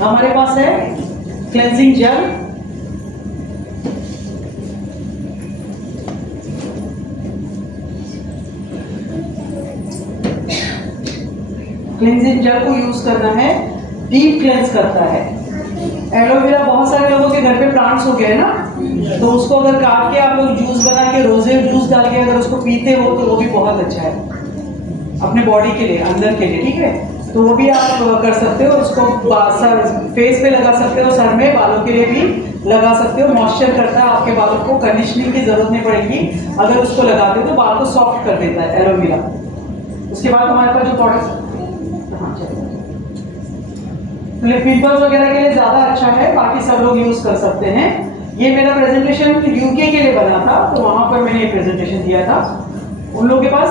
हमारे पास है क्लेंजिंग जेल, क्लेंजिंग जेल को यूज करना है, डीप क्लेंस करता है। एलोवेरा बहुत सारे लोगों के घर पे प्लांट्स हो गए ना, तो उसको अगर काट के आप लोग जूस बना के रोजे जूस डाल के अगर उसको पीते हो तो वो भी बहुत अच्छा है अपने बॉडी के लिए, अंदर के लिए, ठीक है। तो वो भी आप कर सकते हो, उसको सर फेस पे लगा सकते हो, सर में बालों के लिए भी लगा सकते हो। मॉइस्चर करता है आपके बालों को, कंडीशनिंग की जरूरत नहीं पड़ेगी अगर उसको लगाते हो तो बाल को सॉफ्ट कर देता है एलोवेरा। उसके बाद हमारे पास जो प्रोडक्ट पिंपल्स वगैरह के लिए ज्यादा अच्छा है, बाकी सब लोग यूज कर सकते हैं। ये मेरा प्रेजेंटेशन यूके के लिए बना था, तो वहां पर मैंने ये प्रेजेंटेशन दिया था। उन लोगों के पास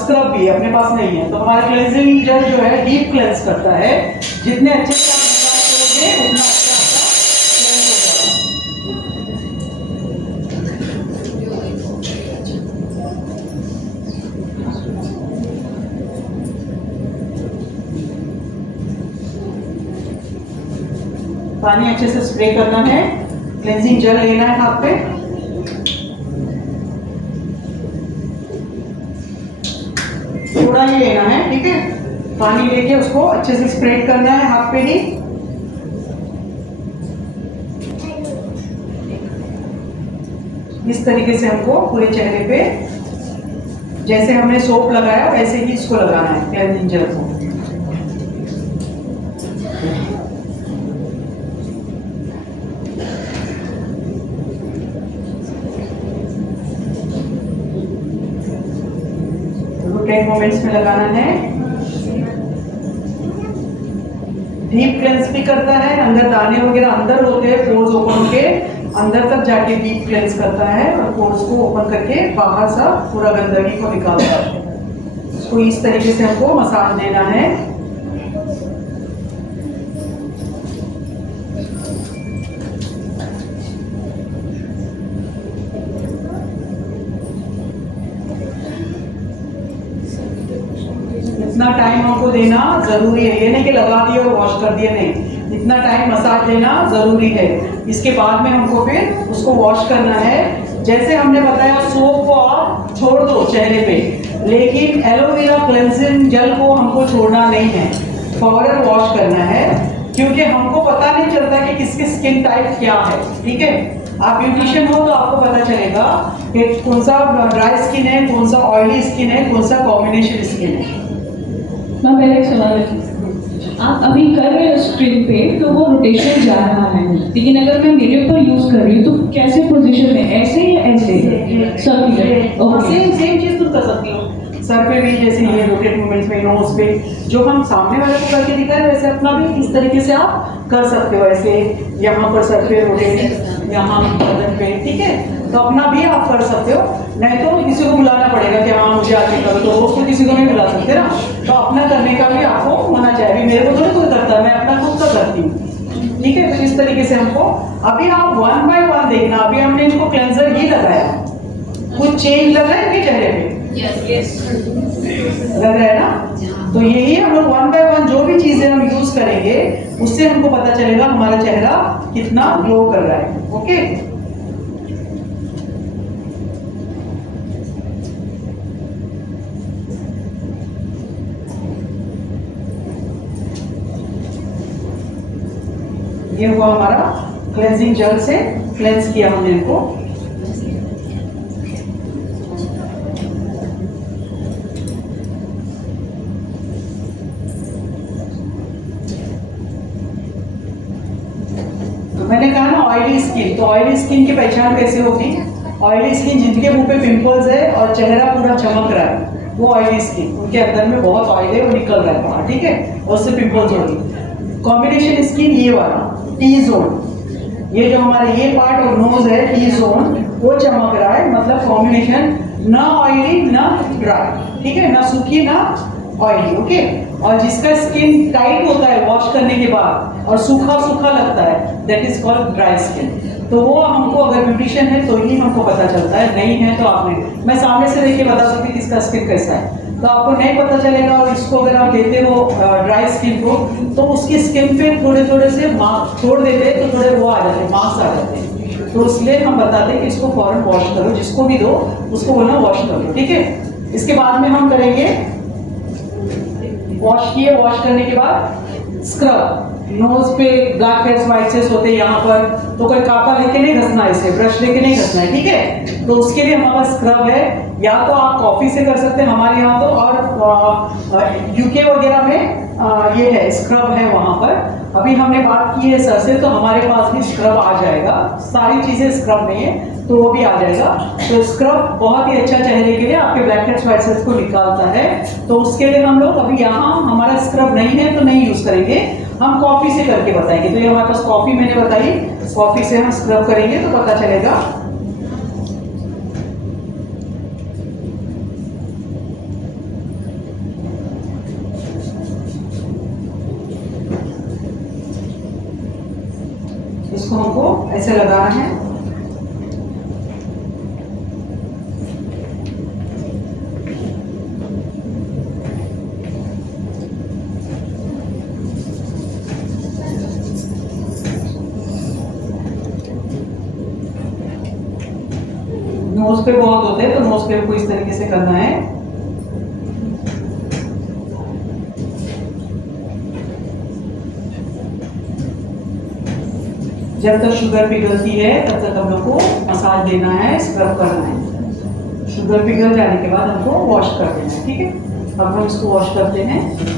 स्क्रब भी है, अपने पास नहीं है। तो हमारा क्लेंजिंग जेल जो है डीप क्लेंस करता है, जितने अच्छे से आप मसाज करोगे उतना अच्छा पानी अच्छे से स्प्रे करना है, क्लेंजिंग जेल लेना है हाथ पे, थोड़ा ही लेना है, ठीक है। पानी लेके उसको अच्छे से स्प्रेड करना है हाथ पे ही। इस तरीके से हमको पूरे चेहरे पे जैसे हमने सोप लगाया वैसे ही इसको लगाना है क्लेंजिंग जेल को। टेन मोमेंट्स में लगाना है। डीप क्लेंस भी करता है, अंदर दाने वगैरह अंदर होते हैं, पोर्स ओपन के अंदर तक जाके डीप क्लेंस करता है और पोर्स को ओपन करके बाहर सा पूरा गंदगी को निकालता है। इसको इस तरीके से हमको मसाज देना है। इतना टाइम हमको देना जरूरी है, ये नहीं कि लगा दिया और वॉश कर दिया, नहीं, इतना टाइम मसाज देना जरूरी है। इसके बाद में हमको फिर उसको वॉश करना है। जैसे हमने बताया सोप को आप छोड़ दो चेहरे पे, लेकिन एलोवेरा क्लेंजिंग जेल को हमको छोड़ना नहीं है, फौरन वॉश करना है, क्योंकि हमको पता नहीं चलता कि किसकी स्किन टाइप क्या है, ठीक है। आप ब्यूटिशियन हो तो आपको पता चलेगा कि कौन सा ड्राई स्किन है, कौन सा ऑयली स्किन है, कौन सा कॉम्बिनेशन स्किन है। मैं पहले एक सवाल है, आप अभी कर रहे हो स्क्रीन पे तो वो रोटेशन जा रहा है, लेकिन अगर मैं मेरे ऊपर यूज कर रही हूँ तो कैसे पोजीशन में, ऐसे या ऐसे? सेम चीज तुम कर सकती हो सर पे भी, जैसे ये रोटेट मूवमेंट्स में, नोज पे जो हम सामने वाले को करके दिखा रहे वैसे अपना भी इस तरीके से आप कर सकते हो। ऐसे यहाँ पर सर पे रोटेट, यहाँ गर्दन पे, ठीक है। तो अपना भी आप कर सकते हो, नहीं तो किसी को बुलाना पड़ेगा कि हाँ मुझे आके करो, तो रोज तो किसी को नहीं बुला सकते ना, तो अपना करने का भी आपको होना चाहिए। अभी मेरे को तो नहीं कोई करता, मैं अपना खुद का करती हूँ, ठीक है। तो इस तरीके से हमको अभी आप वन बाय वन देखना। अभी हमने इनको क्लेंजर ही लगाया, कुछ चेंज लग रहा है इनके चेहरे पे? यस लग रहा है ना। तो यही हम लोग वन बाय वन जो भी चीजें हम यूज करेंगे उससे हमको पता चलेगा हमारा चेहरा कितना ग्लो कर रहा है। ओके, ये हुआ हमारा क्लेंजिंग जेल से क्लेंस किया हमने इनको। मैंने कहा ना ऑयली स्किन, तो ऑयली स्किन की पहचान कैसे होगी? ऑयली स्किन जिनके मुंह पे पिंपल्स है और चेहरा पूरा चमक रहा है वो ऑयली स्किन, उनके अंदर में बहुत ऑयल है, वो निकल रहा है बाहर, ठीक है, और उससे पिंपल्स हो रही। कॉम्बिनेशन स्किन ये वाला टी जोन, ये जो हमारा ये पार्ट और नोज है टी जोन, वो चमक रहा है, मतलब कॉम्बिनेशन ना ऑयली ना ड्राई, ठीक है, ना सूखी ना ऑयली। ओके, और जिसका स्किन टाइट होता है वॉश करने के बाद और सूखा सूखा लगता है, that is called dry skin. तो वो हमको अगर ब्यूटिशियन है तो ही हमको पता चलता है, नहीं है तो आपने, मैं सामने से देख के बता सकती किसका स्किन कैसा है। तो आपको नहीं पता चलेगा। और इसको अगर आप देते हो ड्राई स्किन को, तो उसकी स्किन पे थोड़े थोड़े से मार्क्स छोड़ देते हैं, तो थोड़े वो आ जाते हैं, मार्क्स आ जाते हैं। तो इसलिए हम बताते हैं कि इसको फौरन वॉश करो, जिसको भी दो उसको बोलना वॉश करो, ठीक है। इसके बाद में हम करेंगे, वॉश किए, वॉश करने के बाद स्क्रब। नोज पे ब्लैक हेड्स व्हाइट हेड्स होते हैं यहाँ पर, तो कोई कापा लेके नहीं घसना है, इसे ब्रश लेके नहीं घसना है, ठीक है। तो उसके लिए हमारे पास स्क्रब है, या तो आप कॉफी से कर सकते हैं हमारे यहाँ तो, और यूके वगैरह में ये है स्क्रब है वहाँ पर। अभी हमने बात की है सर से, तो हमारे पास भी स्क्रब आ जाएगा, सारी चीजें स्क्रब नहीं है तो वो भी आ जाएगा। तो स्क्रब बहुत ही अच्छा चेहरे के लिए आपके ब्लैक हेड्स व्हाइट हेड्स को निकालता है। तो उसके लिए हम लोग अभी यहाँ हमारा स्क्रब नहीं है तो नहीं यूज करेंगे, हम कॉफी से करके बताएंगे। तो ये हमारे पास कॉफी मैंने बताई, कॉफी से हम स्क्रब करेंगे तो पता चलेगा। इसको हमको ऐसे लगाना है, नोज पे बहुत होते हैं तो नोज पे को इस तरीके से करना है। जब तक शुगर पिघलती है तब तक हम लोग को मसाज देना है, स्क्रब करना है। शुगर पिघल जाने के बाद हमको वॉश कर देना है, ठीक है। अब हम इसको वॉश करते हैं।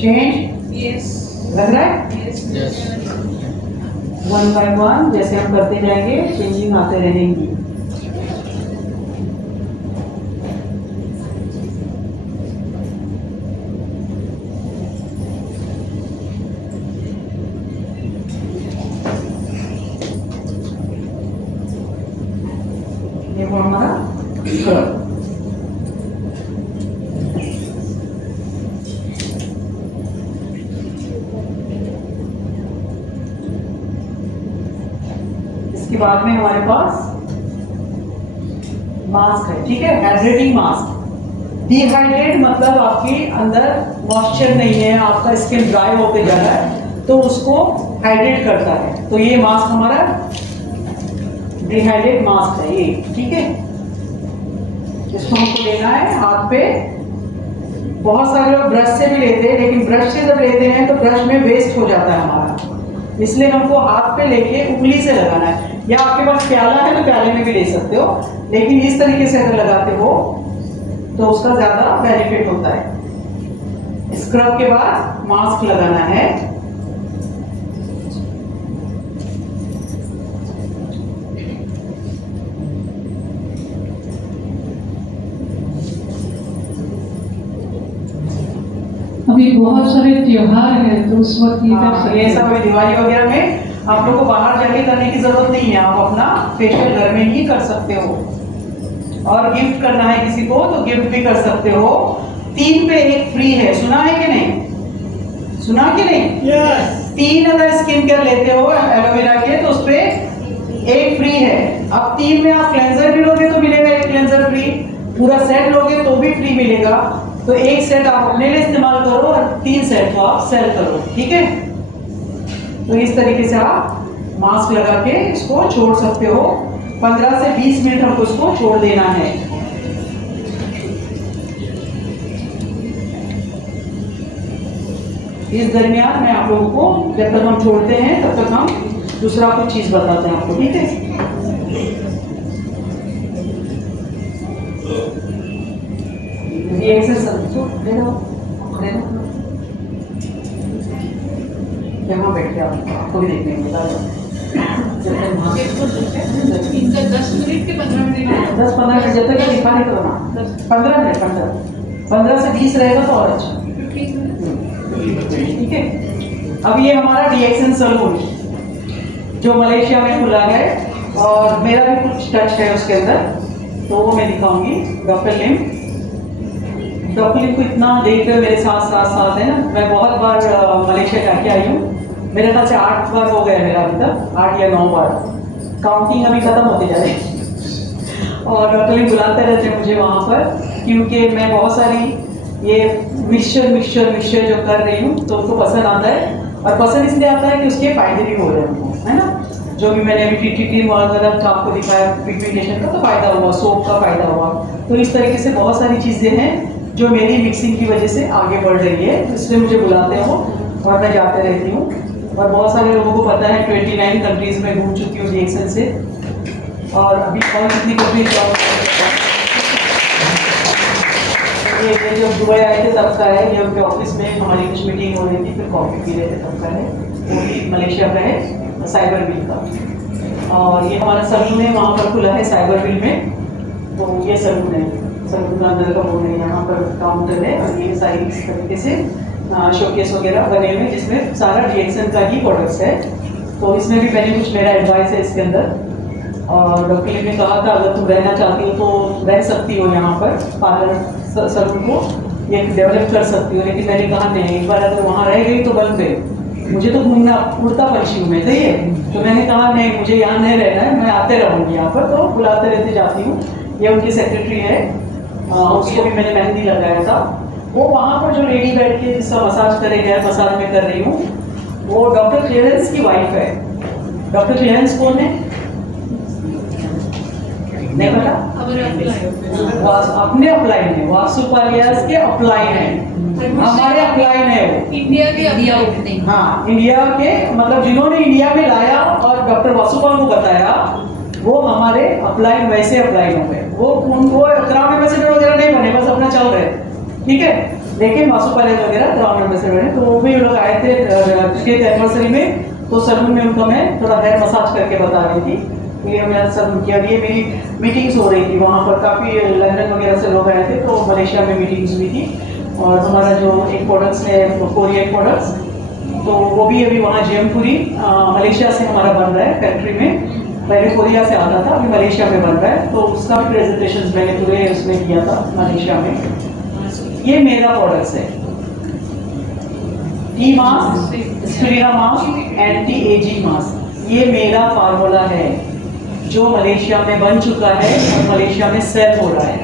चेंज यस लग रहा है? यस। वन बाय वन जैसे हम करते जाएंगे चेंजिंग आते रहेंगी। ये वो हमारा स्क्रब। इसके बाद में हमारे पास मास्क है, ठीक है, हाइड्रेटिंग मास्क। डिहाइड्रेट मतलब आपके अंदर मॉइस्चर नहीं है, आपका स्किन ड्राई होते जा रहा है, तो उसको हाइड्रेट करता है। तो ये मास्क हमारा डिहाइड्रेट मास्क है ये, ठीक है। इसको हमको लेना है हाथ पे। बहुत सारे लोग ब्रश से भी लेते हैं, लेकिन ब्रश से जब लेते हैं तो ब्रश में वेस्ट हो जाता है हमारा, इसलिए हमको हाथ पे लेके उंगली से लगाना है। या आपके पास प्याला है तो प्याले में भी ले सकते हो, लेकिन इस तरीके से अगर लगाते हो तो उसका ज्यादा बेनिफिट होता है। स्क्रब के बाद मास्क लगाना है। अभी बहुत सारे त्योहार हैं तो उस वक्त ये कर सकते ये हैं। सब अभी दिवाली वगैरह में आप लोग को बाहर जाके करने की जरूरत नहीं है, आप अपना फेशियल घर में ही कर सकते हो। और गिफ्ट करना है किसी को तो गिफ्ट भी कर सकते हो। 3 पे 1 फ्री है, सुना है कि नहीं? सुना कि नहीं? Yes. 3 अगर स्किन केयर लेते हो एलोवेरा के तो उस पे 1 फ्री है। अब 3 में आप क्लेंजर भी लोगे तो मिलेगा 1 क्लेंजर फ्री, पूरा सेट लोगे तो भी फ्री मिलेगा। तो 1 सेट आप अपने लिए इस्तेमाल करो और 3 सेट को आप सेल करो, ठीक है। तो इस तरीके से आप मास्क लगा के इसको छोड़ सकते हो। 15 से 20 मिनट हमको इसको छोड़ देना है। इस दरमियान मैं आप लोगों को जब तक हम छोड़ते हैं तब तक हम दूसरा कुछ चीज बताते हैं आपको, ठीक है। ये ऐसे यहाँ बैठ के आपको भी देखने को मिला। इनका 10 मिनट के 15 मिनट 10-15 मिनट जब तक दिखा नहीं करो ना, 15 मिनट 15 से 20 रहेगा तो और अच्छा, 15 मिनट। ठीक है। अब ये हमारा डीएक्सन सलून जो मलेशिया में खुला है और मेरा भी कुछ टच है उसके अंदर, तो वो मैं दिखाऊंगी। डॉक्टर लिम डॉक्टर को इतना देखकर मेरे साथ है ना, मैं बहुत बार मलेशिया जाके आई हूँ। मेरे ख्याल से 8 बार हो गया मेरा अभी तक, 8 या 9 बार, काउंटिंग अभी ख़त्म होती जा रही है। और डॉक्टर बुलाते रहते हैं मुझे वहाँ पर, क्योंकि मैं बहुत सारी ये मिक्सचर जो कर रही हूँ तो उनको पसंद आता है। और पसंद इसलिए आता है कि उसके फ़ायदे भी हो रहे हैं उनको, है ना। जो भी मैंने अभी टी वगैरह आपको दिखाया पिगमेंटेशन का तो फ़ायदा हुआ, सोप का फ़ायदा हुआ। तो इस तरीके से बहुत सारी चीज़ें हैं जो मेरी मिक्सिंग की वजह से आगे बढ़ रही है, इसलिए मुझे बुलाते हो और मैं जाते रहती हूँ। और बहुत सारे लोगों को पता है 29 कंट्रीज़ में घूम चुकी हूँ रिएक्शन से, और अभी और कितनी कंट्रीज ये जब दुबई आए थे तब का है, ये उनके ऑफिस में हमारी कुछ मीटिंग हो रही थी, फिर कॉफ़ी पी रहे थे तब का है। वो भी मलेशिया का है, साइबर विल का। और ये हमारा सलून है, वहाँ पर खुला है साइबर विल में। तो ये सलून है, सलून का अंदर का बोल है, यहाँ पर काउंटर है और ये सारी इस तरीके से शोकेस वगैरह बने हुए जिसमें सारा रिएक्शन का ही प्रोडक्ट्स है। तो इसमें भी मैंने कुछ मेरा एडवाइस है इसके अंदर। और डॉक्टर ने कहा था अगर तुम रहना चाहती हो तो रह सकती हो यहाँ पर, पार्लर सलून को ये डेवलप कर सकती हो। लेकिन मैंने कहा नहीं, एक बार अगर वहाँ रह गई तो बन गई, मुझे तो घूमना उड़ता पंछी हूँ मैं, सही है। तो मैंने कहा नहीं, मुझे यहाँ नहीं रहना है, मैं आते रहूँगी यहाँ पर, तो बुलाते रहते जाती हूँ। ये उनकी सेक्रेटरी है, उसको भी मैंने मेहंदी लगाया था। वो वहाँ पर जो लेडी बैठ के जिसका मसाज करे गया, मसाज में कर रही हूँ, वो डॉक्टर क्लियरेंस की वाइफ है। डॉक्टर क्लियरेंस कौन है नहीं पता? अपने अपलाइन है, वासुपालियास के अपलाइन है, हमारे अपलाइन है वो इंडिया के। हाँ, इंडिया के, मतलब जिन्होंने इंडिया में लाया और डॉक्टर वासुपाल को बताया, वो हमारे अपलाइन, वैसे अपलाइन हो गए। वो उनको क्राउन एम्बेसडर वगैरह नहीं बने, बस अपना चल रहे, ठीक है। लेकिन वासुपालियास वगैरह क्राउन एम्बेसडर है। तो वो भी लोग आए थे 50th एनिवर्सरी में, तो सलून में उनको मैं थोड़ा हेयर मसाज करके बता रही थी। ये मेरा सलून किया, ये मेरी मीटिंग्स हो रही थी वहाँ पर, काफ़ी लंदन वगैरह से लोग आए थे, तो मलेशिया में मीटिंग्स हुई थी। और हमारा जो एक प्रोडक्ट्स है कोरियन प्रोडक्ट्स, तो वो भी अभी वहाँ जयपुरी मलेशिया से हमारा बन रहा है फैक्ट्री में। पहले कोरिया से आता था, अभी मलेशिया में बन रहा है। तो उसका भी प्रेजेंटेशन मैंने पूरे उसमें किया था मलेशिया में। ये मेरा प्रोडक्ट्स है, T mask, spirulina mask, anti ageing mask. ये मेरा फार्मूला है जो मलेशिया में बन चुका है और मलेशिया में सेल हो रहा है।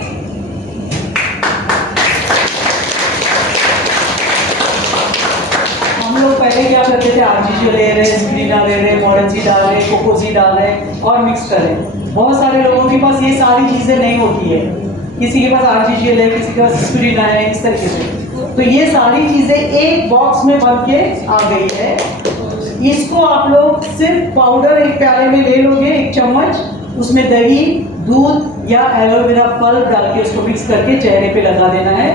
हम लोग पहले क्या करते थे, आरजीसी ले रहे, स्पिरुलिना ले रहे, मोरेंजी डाल रहे, कोकोजी डाल रहे और मिक्स कर रहे। बहुत सारे लोगों के पास ये सारी चीज़ें नहीं होती है, किसी के पास आरजीसी है, किसी के पास स्पिरुलिना है, इस तरीके से। तो ये सारी चीज़ें एक बॉक्स में बन के आ गई है। इसको आप लोग सिर्फ पाउडर एक प्याले में ले लोगे, 1 चम्मच, उसमें दही, दूध या एलोवेरा पल्प डाल के उसको मिक्स करके चेहरे पे लगा देना है।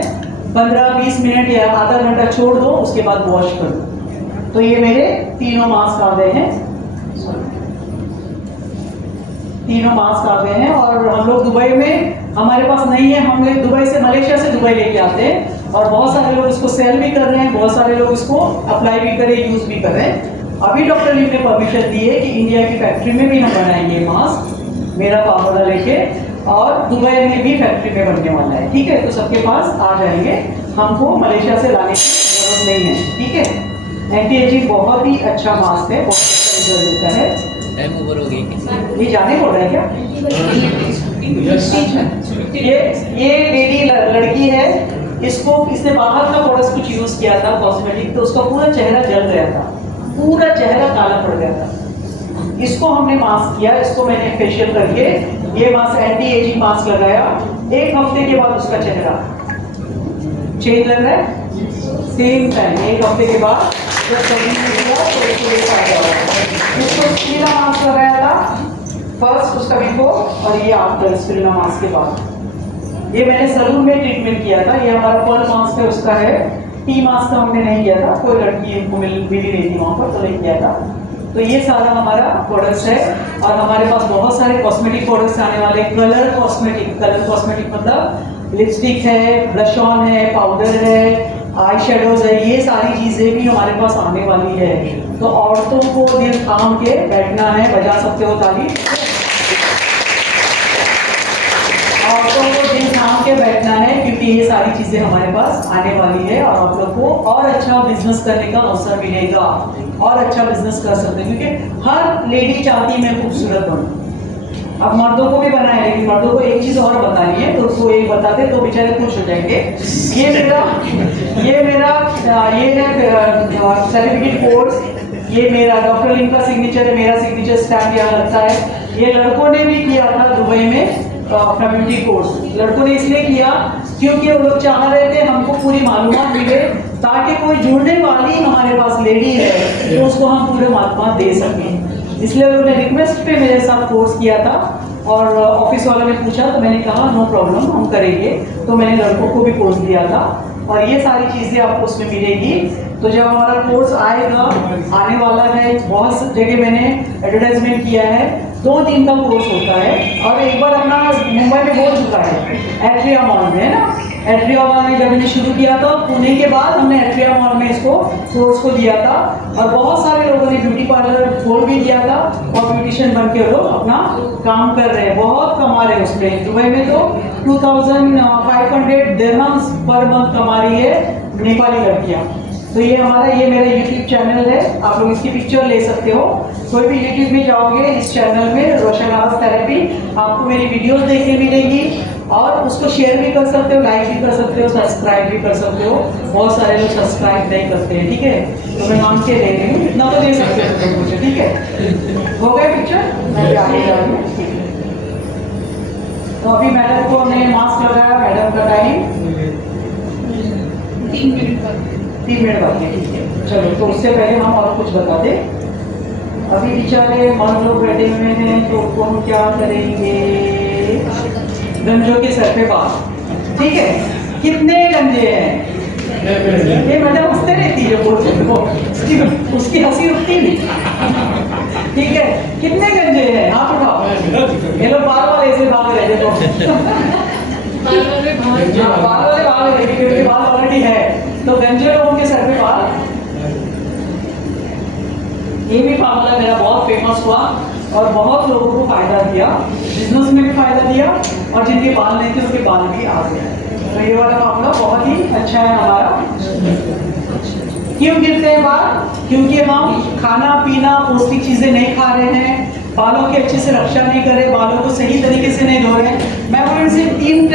15-20 मिनट या आधा घंटा छोड़ दो, उसके बाद वॉश कर दो। तो ये मेरे तीनों मास्क आ गए हैं, तीनों मास्क आ गए हैं। और हम लोग दुबई में, हमारे पास नहीं है, हम लोग दुबई से, मलेशिया से दुबई लेके आते हैं। और बहुत सारे लोग इसको सेल भी कर रहे हैं, बहुत सारे लोग इसको अप्लाई भी कर रहे हैं, यूज़ भी कर रहे हैं। अभी डॉक्टर ली ने परमिशन दी है कि इंडिया की फैक्ट्री में भी हम बनाएंगे मास्क, मेरा फार्मूला लेके, और दुबई में भी फैक्ट्री में बनने वाला है, ठीक है। तो सबके पास आ जाएंगे, हमको मलेशिया से लाने की जरूरत नहीं है, ठीक है। एंटी एजिंग बहुत ही अच्छा मास्क है, बहुत अच्छा रिजल्ट देता है। ये जाने बोल रहा है क्या? ये लेडी लड़की है, इसने बाहर का प्रोडक्ट कुछ यूज किया था कॉस्मेटिक, तो उसका पूरा चेहरा जल गया था, पूरा चेहरा काला पड़ गया था। इसको हमने मास्क किया, इसको मैंने फेशियल करके ये मास्क, एंटी एजिंग मास्क लगाया। 1 हफ्ते के बाद उसका चेहरा चेंज लग रहा है, सेम टाइम 1 हफ्ते के बाद जब सभी किया तो इसको ये फायदा हुआ। इसको स्पिरुलिना मास्क लगाया था फर्स्ट, उसका बिफोर, और ये आफ्टर स्पिरुलिना मास्क के बाद। ये मैंने सलून में ट्रीटमेंट किया था। ये हमारा पर्ल मास्क है, उसका है। टी मास्क का हमने नहीं किया था, कोई लड़की उनको मिल ही रही थी वहाँ पर, तो नहीं किया था। तो ये सारा हमारा प्रोडक्ट्स है। और हमारे पास बहुत सारे कॉस्मेटिक प्रोडक्ट्स आने वाले, कलर कॉस्मेटिक मतलब लिपस्टिक है, ब्लश ऑन है, पाउडर है, आई शेडोज है, ये सारी चीज़ें भी हमारे पास आने वाली है। तो औरतों को दिल थाम के बैठना है, बजा सकते हो ताली, औरतों को दिल थाम के बैठना है, क्योंकि क्योंकि ये सारी चीज़ें हमारे पास आने वाली है और आप लोग को और अच्छा बिजनेस करने का अवसर मिलेगा और अच्छा बिजनेस कर सकते हैं, क्योंकि हर लेडी चाहती है मैं खूबसूरत बनूं। अब मर्दों को भी बनाया, लेकिन मर्दों को एक चीज़ और बतानी है, तो उसको एक बताते तो बेचारे खुश हो जाएंगे। ये है सर्टिफिकेट कोर्स, ये मेरा डॉक्टर लिंग का सिग्नेचर है, मेरा सिग्नेचर स्टैम्प यहाँ लगता है। ये लड़कों ने भी किया था दुबई में अपना ब्यूटी कोर्स। लड़कों ने इसलिए किया क्योंकि वो लोग चाह रहे थे हमको पूरी मालूमात मिले, ताकि कोई जुड़ने वाली हमारे पास लेडी है तो उसको हम पूरे मालूमात दे सकें। इसलिए उन्होंने रिक्वेस्ट पे मेरे साथ कोर्स किया था और ऑफिस वालों ने पूछा तो मैंने कहा नो प्रॉब्लम, हम करेंगे। तो मैंने लड़कों को भी कोर्स दिया था और ये सारी चीज़ें आपको उसमें मिलेगी। तो जब हमारा कोर्स आएगा, आने वाला है, बहुत जगह मैंने एडवर्टाइजमेंट किया है, 2 दिन का कोर्स होता है। और एक बार अपना मुंबई में हो चुका है, एट्रिया मॉल में, है ना। एट्रिया मॉल में जब मैंने शुरू किया था, पुणे के बाद हमने एट्रिया मॉल में इसको कोर्स को दिया था और बहुत सारे लोगों ने ब्यूटी पार्लर खोल भी दिया था और ब्यूटिशियन बन के लोग अपना काम कर रहे हैं, बहुत कमा रहे हैं उसमें। दुबई में तो 2500 दिरहम्स पर मंथ कमा रही है नेपाली लड़कियाँ। तो ये मेरा YouTube चैनल है, आप लोग इसकी पिक्चर ले सकते हो। कोई भी YouTube में जाओगे, इस चैनल में रोशन आवाज थेरेपी, आपको मेरी वीडियोस देखने मिलेगी और उसको शेयर भी कर सकते हो, लाइक भी कर सकते हो, सब्सक्राइब भी कर सकते हो। बहुत सारे लोग सब्सक्राइब नहीं करते हैं, ठीक है, तो मैं मांग के ले रही हूँ, इतना तो दे सकते हो मुझे, ठीक है। हो गया पिक्चर, मैं आगे जा रही हूँ। तो अभी मैडम को हमने मास्क लगाया, मैडम का टाइम 3 मिनट बाकी है, ठीक है। चलो, तो उससे पहले हम और कुछ बता दें। अभी बेचारे मर्द लोग बैठे हुए हैं, तो उनको हम क्या करेंगे, गंजों के सर पे बाल, ठीक है। कितने गंजे हैं, ये मतलब हंसते रहती है बोलते, उसकी हंसी रुकती नहीं, ठीक है। कितने गंजे हैं, हाथ उठाओ। ये लोग बाल वाले ऐसे भाग रहे थे, बाल वाले भाग रहे थे क्योंकि बाल ऑलरेडी है, तो गंजे लोगों के सर पे बाल। ये भी फार्मूला मेरा बहुत फेमस हुआ और बहुत लोगों को फायदा दिया, बिजनेस में भी फायदा दिया और जिनके बाल नहीं थे उनके बाल भी आ गए। तो ये वाला फार्मूला बहुत ही अच्छा है हमारा। क्यों गिरते हैं बाल, क्योंकि हम खाना पीना पौष्टिक चीजें नहीं खा रहे हैं, बालों की अच्छे से रक्षा नहीं कर रहे, बालों को सही तरीके से नहीं धो रहे। मैं बोल रही हूँ 3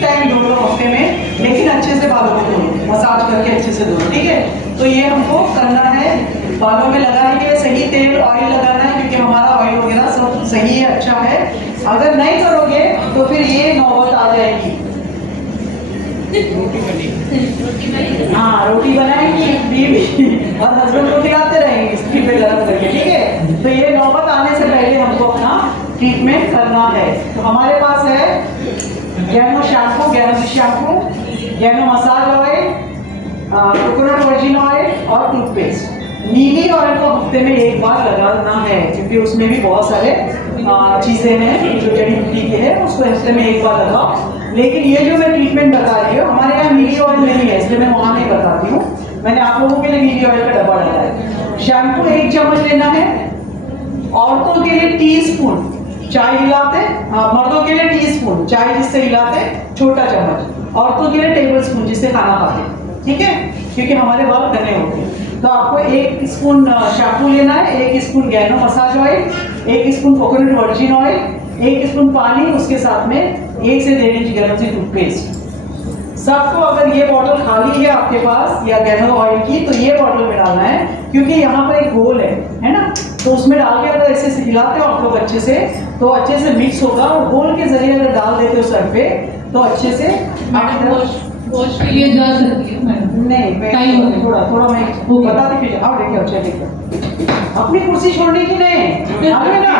टाइम धो लो हफ्ते में, लेकिन अच्छे से बालों को धो, मसाज करके अच्छे से धो, ठीक है। तो ये हमको करना है। बालों में लगाने के लिए सही तेल ऑयल लगाना है, क्योंकि हमारा ऑयल वगैरह सब सही है, अच्छा है। अगर नहीं करोगे तो फिर ये नौबत आ जाएगी। हाँ, रोटी बनाएंगी बीवी और हस्बैंड को खिलाते रहेंगे स्टीम पे गरम करके, ठीक है। तो ये नौबत आने से पहले हमको अपना ट्रीटमेंट करना है। तो हमारे पास है Gano shampoo, Gano massage oil, coconut virgin oil और टूथपेस्ट। नीली ऑयल को हफ्ते में 1 बार लगाना है, क्योंकि उसमें भी बहुत सारे चीज़ें हैं जो जड़ी बूटी की है, उसको हफ्ते में 1 बार लगाओ। लेकिन ये जो मैं ट्रीटमेंट बता रही हूँ, हमारे यहाँ नीली ऑयल नहीं है, इसलिए मैं वहाँ नहीं बताती हूँ। मैंने आप लोगों के लिए नीली ऑयल का डब्बा डाला है। शैम्पू 1 चम्मच लेना है। औरतों के लिए टीस्पून चाय हिलाते, मर्दों के लिए टीस्पून चाय जिससे हिलाते, छोटा चम्मच। औरतों के लिए टेबलस्पून जिससे खाना खाते, ठीक है, क्योंकि हमारे बाल घने होते हैं। तो आपको 1 स्पून शैम्पू लेना है, 1 spoon Gano massage oil, 1 spoon coconut virgin oil, 1 spoon पानी, उसके साथ में 1 से 1.5 इंच गर्म सी टूथपेस्ट। सबको अगर ये बॉटल खाली है आपके पास या गैनो ऑयल की, तो ये बॉटल में डालना है, क्योंकि यहाँ पर एक होल है ना, तो उसमें डाल के अगर ऐसे हिलाते हो आप लोग अच्छे से, तो अच्छे से मिक्स होगा। और होल के जरिए अगर डाल देते हो सर पे, तो अच्छे से वॉश के लिए जा सकती है नहीं, मैं थोड़ा मैं बता दी। फिर आओ देखिए, अच्छा देखिए, अपनी कुर्सी छोड़ने की नहीं, आगे ना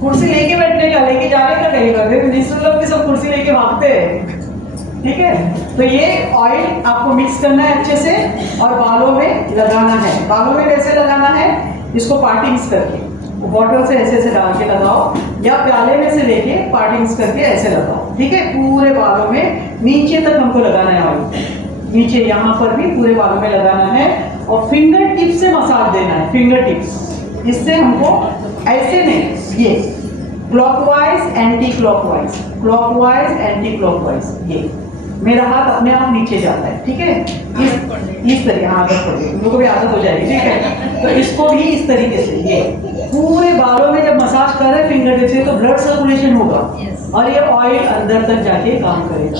कुर्सी लेके बैठने का, लेके जाने का नहीं करते। मिनिस्टर लोग भी सब कुर्सी लेके भागते हैं, ठीक है। तो ये ऑयल आपको मिक्स करना है अच्छे से और बालों में लगाना है। बालों में कैसे लगाना है, इसको पार्टिंग्स करके, बॉटल से ऐसे डाल के लगाओ, या प्याले में से लेके पार्टिंग्स करके ऐसे लगाओ, ठीक है। पूरे बालों में नीचे तक हमको लगाना है ऑयल, नीचे यहाँ पर भी पूरे बालों में लगाना है। और फिंगर टिप्स से मसाज देना है, फिंगर टिप्स, इससे हमको ऐसे नहीं, ये clockwise anti clockwise, clockwise anti clockwise. ये मेरा हाथ अपने आप नीचे जाता है, ठीक है, इस तरीके, हाँ आदत पड़ गई, तुम लोगों को भी आदत हो जाएगी, ठीक है। तो इसको भी इस तरीके से, ये पूरे बालों में जब मसाज कर रहे हैं फिंगर टिप से तो ब्लड सर्कुलेशन होगा और ये ऑयल अंदर तक जाके काम करेगा।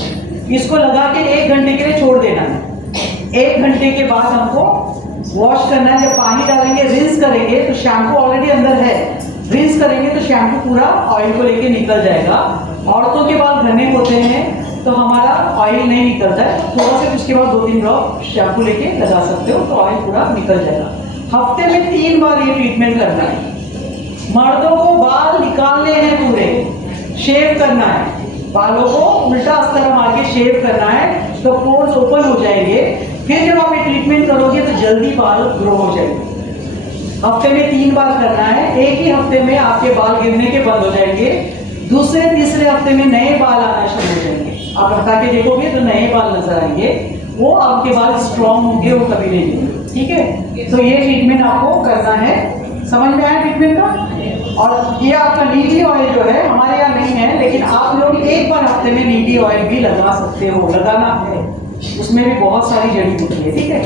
इसको लगा के 1 घंटे के लिए छोड़ देना है। 1 घंटे के बाद हमको वॉश करना है। जब पानी डालेंगे, रिंस करेंगे तो शैम्पू ऑलरेडी अंदर है, रिंस करेंगे तो शैम्पू पूरा ऑयल को लेके निकल जाएगा। औरतों के बाल घने होते हैं तो हमारा ऑयल नहीं निकलता है, थोड़ा सा उसके बाद 2-3 ड्रॉप शैम्पू लेके लगा सकते हो तो ऑयल पूरा निकल जाएगा। हफ्ते में 3 बार ये ट्रीटमेंट करना है। मर्दों को बाल निकालने हैं पूरे, शेव करना है, बालों को उल्टा अस्तर मार के शेव करना है तो पोर्स ओपन हो जाएंगे। फिर जब आप ये ट्रीटमेंट करोगे तो जल्दी बाल ग्रो हो जाएंगे। हफ्ते में 3 बार करना है। एक ही हफ्ते में आपके बाल गिरने के बंद हो जाएंगे, दूसरे तीसरे हफ्ते में नए बाल आना शुरू हो जाएंगे। आप हटा के देखोगे तो नए बाल नजर आएंगे, वो आपके बाल स्ट्रॉन्ग होंगे, वो कभी नहीं गिरेंगे, ठीक है। तो ये ट्रीटमेंट आपको करना है, समझ में आया ट्रीटमेंट का। और ये आपका नीडी ऑयल जो है हमारे यहाँ नहीं है, लेकिन आप लोग एक बार हफ्ते में नीडी ऑयल भी लगा सकते हो, लगाना है, उसमें भी बहुत सारी जड़ी बूटी है, ठीक है।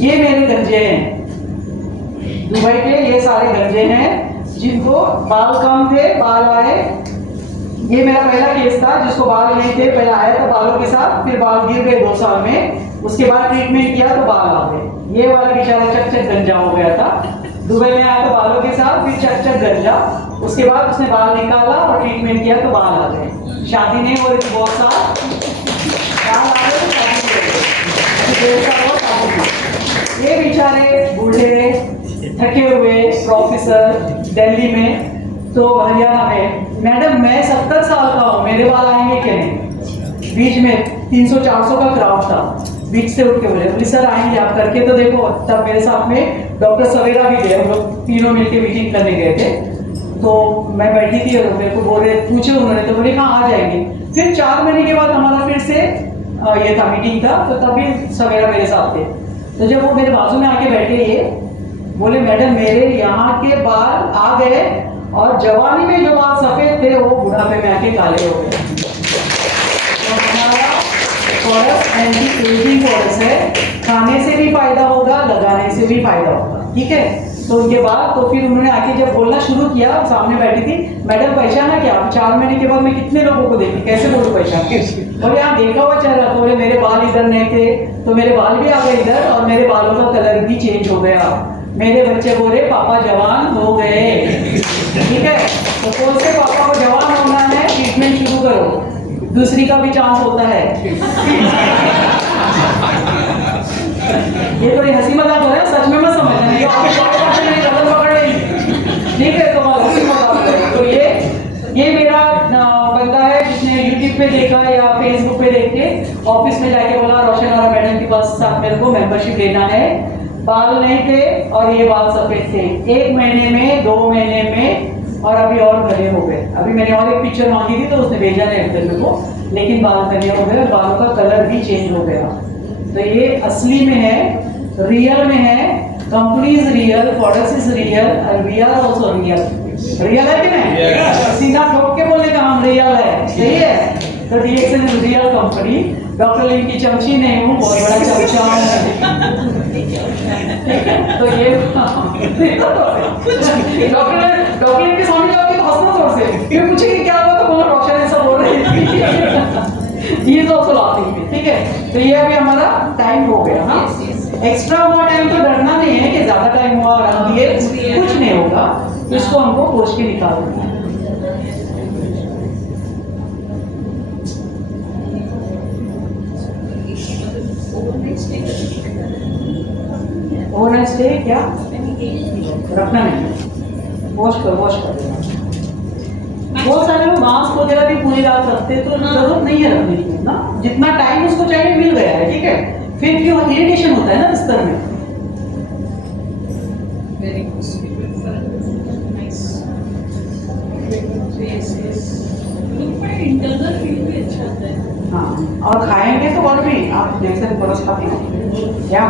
ये मेरे गंजे हैं दुबई के, ये सारे गंजे हैं जिनको बाल कम थे, बाल आए। ये मेरा पहला केस था जिसको बाल नहीं थे, पहले आया था बालों के साथ, फिर बाल गिर गए 2 साल में, उसके बाद ट्रीटमेंट किया तो बाल आ गए। ये वाला बेचारा चकचक गंजा हो गया था, दुबई में आया तो बालों के साथ, फिर चकचक गंजा, उसके बाद उसने बाल निकाला और ट्रीटमेंट किया तो बाल आ गए। शादी नहीं हो रही थी बहुत साल, बाल आ गए तो शादी नहीं हो रही, 1.5 साल और शादी की। ये बेचारे बूढ़े थके हुए प्रोफेसर दिल्ली में, तो हरियाणा में, मैडम मैं 70 साल का हूँ, मेरे बाल आएंगे क्या नहीं। बीच में 300-400 का क्राउड था, बीच से उठ के बोले सर आएंगे आप करके तो देखो। तब मेरे साथ में डॉक्टर सवेरा भी गए, हम लोग तीनों मिलकर मीटिंग करने गए थे। तो मैं बैठी थी और मेरे को बोले, पूछे उन्होंने तो बोले कहाँ आ जाएंगे। फिर 4 महीने के बाद हमारा फिर से ये था मीटिंग था, तो तभी सवेरा मेरे साथ थे। तो जब वो मेरे बाजू में आके बैठे, ये बोले मैडम मेरे यहाँ के बाल आ गए और जवानी में जो बाल सफेद थे वो बुढ़ापे में आके काले हो गए। तो हमारा प्रोडक्ट एंटी एजिंग प्रोडक्ट है, खाने से भी फायदा होगा, लगाने से भी फायदा होगा, ठीक है। तो उनके बाद तो फिर उन्होंने आके जब बोलना शुरू किया, सामने बैठी थी, मैडम पहचाना क्या? 4 महीने के बाद मैं कितने लोगों को देखी, कैसे बोलूं पहचान के? और यहाँ देखा हुआ चल रहा, तो बोले मेरे बाल इधर नहीं थे तो मेरे बाल भी आ गए इधर और मेरे बालों का कलर भी चेंज हो गया। मेरे बच्चे बोले पापा जवान हो गए, ठीक है। तो कौन से पापा को जवान होना है, ट्रीटमेंट शुरू करो, दूसरी का भी चांस होता है। ये थोड़ी हंसी मजाक हो रहा है, सच में मत समझना, नहीं गलत पकड़ रही, ठीक है। तो हंसी मजाक। तो ये मेरा बंदा है जिसने यूट्यूब पे देखा या फेसबुक पे देख के ऑफिस में जाके बोला रोशन आरा मैडम के पास साथ मेरे को मेंबरशिप लेना है। बाल नहीं थे और ये बाल सफेद थे, 1 महीने में, 2 महीने में, और अभी और घने हो गए। अभी मैंने और एक पिक्चर मांगी थी तो उसने भेजा नहीं मेरे को, लेकिन बाल घने हो गए, बालों का कलर भी चेंज हो गया। तो ये असली में है, रियल में है, company is real, product is real, और we are also real. Real है कि नहीं? सीधा ठोक के बोलने का हम रियल है, सही है। तो DXN is real company. Doctor Lim की चमची नहीं हूँ, बहुत बड़ा चमचा हूँ। तो ये डॉक्टर लिम के सामने जाओगे तो हंसना जोर से, क्योंकि पूछेंगे क्या हुआ तो बोलो रोशन ऐसा बोल रहे हैं। ये तो आपको लाती है, ठीक है। तो ये अभी हमारा टाइम हो गया। हाँ, एक्स्ट्रा हुआ टाइम तो डरना नहीं है कि ज्यादा टाइम हुआ और हम ये कुछ नहीं होगा, इसको हमको पोछ के निकालना है। ओवरनाइट स्टे क्या रखना नहीं, वॉश कर देना। बहुत सारे लोग मास्क वगैरह भी पूरी रात रखते, तो जरूरत नहीं है रखने की ना, जितना टाइम उसको चाहिए मिल गया है, ठीक है। फिर क्यों इरिटेशन होता है ना बिस्तर में। हाँ, और खाएंगे तो और भी आप देख सकते बरस खाती हो क्या?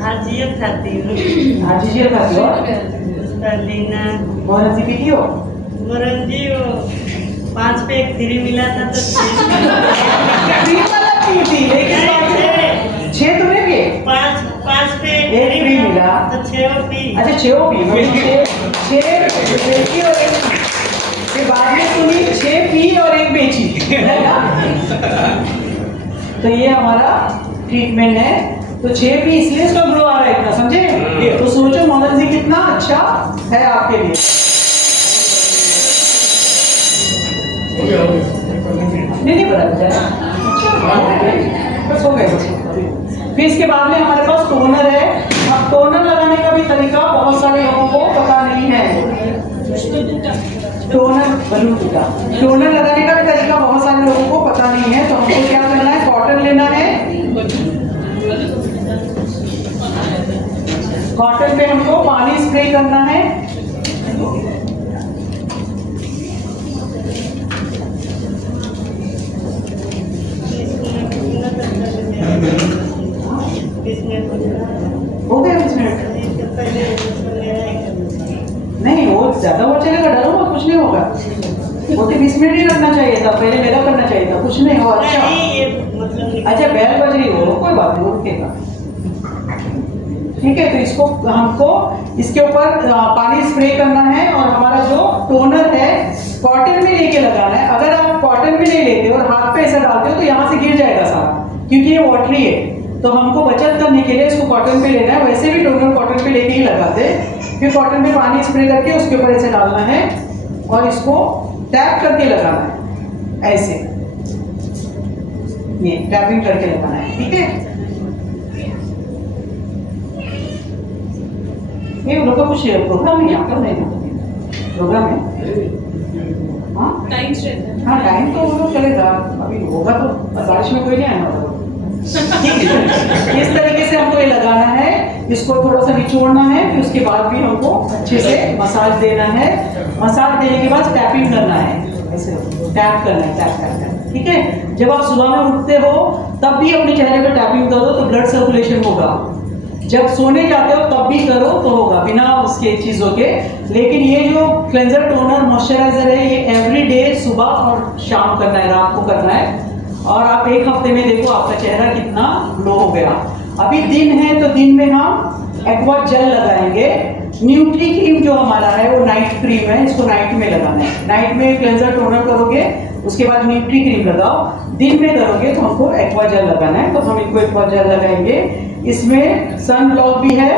हाजियत खाती हूँ। हाजियत खाती हो। दलीना मोहन जी पीती हो? मोरन जी वो 5 पे एक फ्री मिला था तो 6 फ्री वाला पी थी, लेकिन 6 तुमने पिए? 5 पे एक फ्री मिला तो 6 पी। अच्छा 6 पी, मतलब 6 बेची और 1 पी। फिर बाद में सुनी 6 पी और 1 बेची, है ना? तो ये हमारा ट्रीटमेंट है। तो 6 पी इसलिए इसका ग्लो आ रहा है इतना, समझे? तो सोचो मोहन जी कितना अच्छा है आपके लिए। नहीं बराबर बस हो गए बस। फिर इसके बाद में हमारे पास टोनर है। अब टोनर लगाने का भी तरीका बहुत सारे लोगों को पता नहीं है। टोनर लगाने का भी तरीका बहुत सारे लोगों को पता नहीं है। तो हमको क्या करना है, कॉटन लेना है। कॉटन पे हमको पानी स्प्रे करना है। हो गया 20 मिनट? नहीं वो ज्यादा वो चलेगा, डरो मत, कुछ नहीं होगा। वो तो 20 मिनट ही रखना चाहिए था, पहले मेरा करना चाहिए था, कुछ नहीं हो। अच्छा बैल बज रही हो, कोई बात नहीं, वो रुकेगा। ठीक है, तो इसको हमको इसके ऊपर पानी स्प्रे करना है और हमारा जो टोनर है कॉटन में लेके लगाना है। अगर आप कॉटन में नहीं लेते और हाथ पे ऐसा डालते हो तो यहाँ से गिर जाएगा सारा, क्योंकि ये वाटरी है। तो हमको बचत करने के लिए इसको कॉटन पे लेना है। वैसे भी टोनर कॉटन पे लेके ही लगाते हैं। फिर कॉटन पे पानी स्प्रे करके उसके ऊपर ऐसे डालना है और इसको टैप करके लगाना है, ऐसे ये टैपिंग करके लगाना है। ठीक है, ये लोग का कुछ प्रोग्राम है यहाँ पर? नहीं प्रोग्राम है। हाँ टाइम तो वो लोग चलेगा, अभी होगा तो बारिश में कोई नहीं आना होगा। ठीक है, इस तरीके से हमको ये लगाना है। इसको थोड़ा सा निचोड़ना है, फिर उसके बाद भी हमको अच्छे से मसाज देना है। मसाज देने के बाद टैपिंग करना है, ऐसे टैप करना है, टैप करना है। ठीक है, जब आप सुबह में उठते हो तब भी अपने चेहरे पर टैपिंग करो तो ब्लड सर्कुलेशन होगा। जब सोने जाते हो तब भी करो तो होगा, बिना उसके चीज़ों के। लेकिन ये जो क्लेंजर टोनर मॉइस्चराइजर है ये एवरीडे सुबह और शाम करना है, रात को करना है। और आप 1 हफ्ते में देखो आपका चेहरा कितना ग्लो हो गया। अभी दिन है तो दिन में हम एक्वा जेल लगाएंगे। न्यूट्री क्रीम जो हमारा है वो नाइट क्रीम है, इसको नाइट में लगाना है। नाइट में क्लेंजर टोनर करोगे, उसके बाद न्यूट्री क्रीम लगाओ। दिन में करोगे तो हमको एक्वा जेल लगाना है, तो हम इनको एक्वा जेल लगाएंगे। इसमें सन ब्लॉक भी है,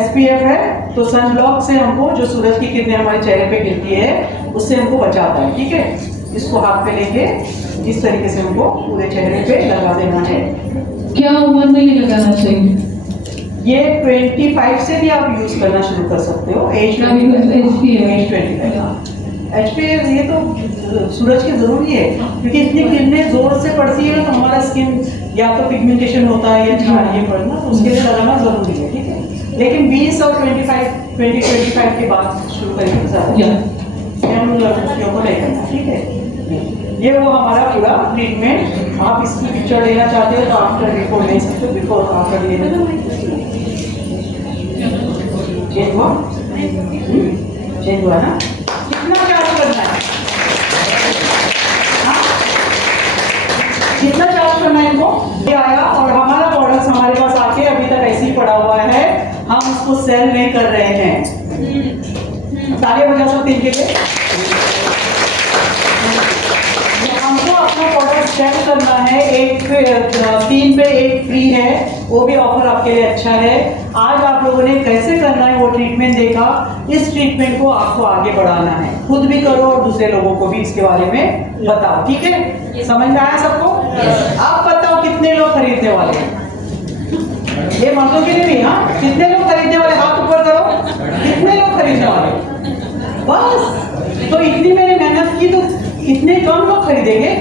SPF है। तो सन ब्लॉक से हमको जो सूरज की किरणें हमारे चेहरे पे गिरती है उससे हमको बचाता है। ठीक है, इसको हाथ पे लेके इस तरीके से हमको पूरे चेहरे पे लगा देना है। क्या उम्र में ये लगाना चाहिए? ये 25 से भी आप यूज करना शुरू कर सकते हो। एज 25 HPF ये तो सूरज की जरूरी है, क्योंकि इतनी किरणें जोर से पड़ती है तो हमारा स्किन या तो पिगमेंटेशन होता है या छाड़िए पड़ना, तो उसके लिए लगाना जरूरी है। ठीक है, लेकिन 20 और 25 के बाद शुरू करेंगे तो ज़्यादा हम लड़कियों को नहीं करना। ठीक है, ये वो हमारा पूरा ट्रीटमेंट। आप इसकी पिक्चर लेना चाहते हो तो आफ्टर बिफोर ले सकते हो, बिफोर आफ्टर ले चेंज हुआ, चेंज हुआ ना? कितना चार्ज करना है? हाँ? कितना चार्ज करना है इनको? ये आया और हमारा प्रोडक्ट हमारे पास आके अभी तक ऐसे ही पड़ा हुआ है, हम उसको सेल नहीं कर रहे हैं। तालियां बजा सकते हैं इनके लिए। हमको अपना प्रोडक्ट सेल करना है, 3 पे 1 फ्री है, वो भी ऑफर आपके लिए अच्छा है। आज आप लोगों ने कैसे करना है वो ट्रीटमेंट देखा। इस ट्रीटमेंट को आपको आगे बढ़ाना है, खुद भी करो और दूसरे लोगों को भी इसके बारे में बताओ। ठीक है, समझ में आया सबको? आप बताओ कितने लोग खरीदने वाले हैं? ये मर्दों के लिए भी, हाँ, कितने लोग खरीदने वाले? हाथ ऊपर करो, कितने लोग खरीदने वाले? बस, तो इतनी मैंने मेहनत की तो इतने कम लोग खरीदेंगे?